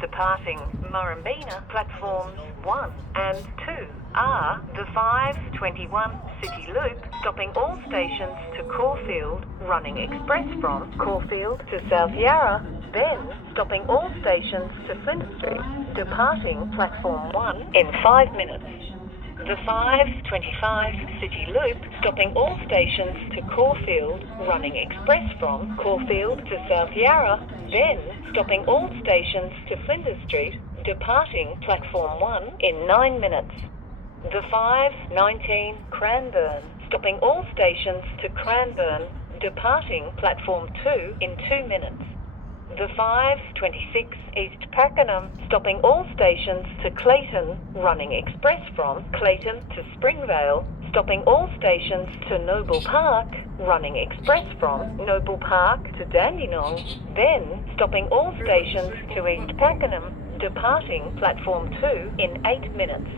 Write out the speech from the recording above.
departing Murrumbeena, platforms 1 and 2 are the 5:21 City Loop, stopping all stations to Caulfield, running express from Caulfield to South Yarra, then stopping all stations to Flinders Street, departing platform 1 in 5 minutes. The 5:25 City Loop, stopping all stations to Caulfield, running express from Caulfield to South Yarra, then stopping all stations to Flinders Street, departing platform 1 in 9 minutes. The 5:19 Cranbourne, stopping all stations to Cranbourne, departing platform 2 in 2 minutes. The 5:26 East Pakenham, stopping all stations to Clayton, running express from Clayton to Springvale, stopping all stations to Noble Park, running express from Noble Park to Dandenong, then stopping all stations to East Pakenham, departing platform 2 in 8 minutes.